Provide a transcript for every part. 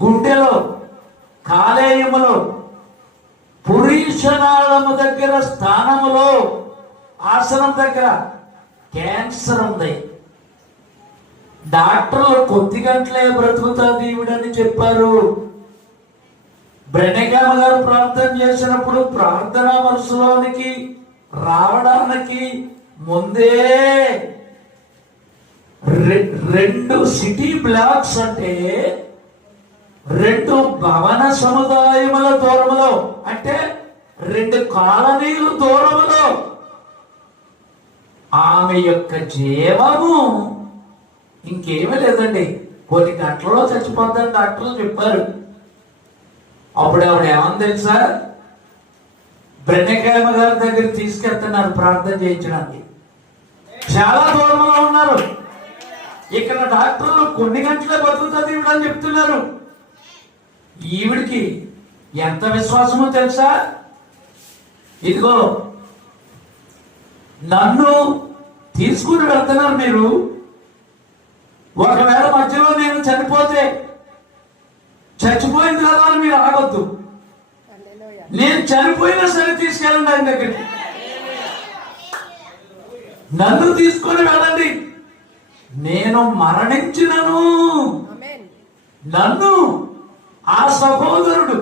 గుండెలో, కాలేయములో, పురీషనాళము దగ్గర స్థానములో, ఆసనం దగ్గర క్యాన్సర్ ఉంది. డాక్టర్లు కొద్ది గంటలే బ్రతుకుతుంది ఈవిడని చెప్పారు. బ్రెనెగామ గారు ప్రార్థన చేసినప్పుడు ప్రార్థనా మనసులోనికి రావడానికి ముందే 2 సిటీ బ్లాక్స్ అంటే 2 భవన సముదాయముల దూరములో, అంటే 2 కాలనీలు దూరములో ఆమె యొక్క జీవము ఇంకేమీ లేదండి, కొన్ని గంటల్లో చచ్చిపోద్దని డాక్టర్లు చెప్పారు. అప్పుడు ఆవిడ ఏమని తెలుసా, బ్రెనెగామ గారి దగ్గర తీసుకెళ్తున్నారు ప్రార్థన చేయించడానికి. చాలా దూరంలో ఉన్నారు. ఇక్కడ డాక్టర్లు కొన్ని గంటలే బతుకుతుంది ఈవిడ అని చెప్తున్నారు. ఈవిడికి ఎంత విశ్వాసమో తెలుసా, ఇదిగో నన్ను తీసుకుని వెళ్తున్నారు మీరు, ఒకవేళ మధ్యలో నేను చనిపోతే చచ్చిపోయింది కదా అని మీరు ఆగొద్దు, నేను చనిపోయినా సరే తీసుకెళ్ళండి ఆయన దగ్గరికి, నన్ను తీసుకొని వెళ్ళండి, నేను మరణించినను నన్ను ఆ సహోదరుడు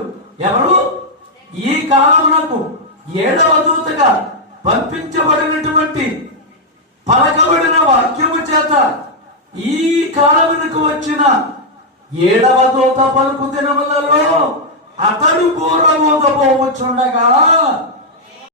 ఎవరు, ఈ కాలమునకు 7వ దూతగా పంపించబడినటువంటి పలకబడిన వాక్యము చేత ఈ కాలమునకు వచ్చిన 7వ దూత పలుకు దినములలో అతడు పూర్వమోదపోవచ్చుండగా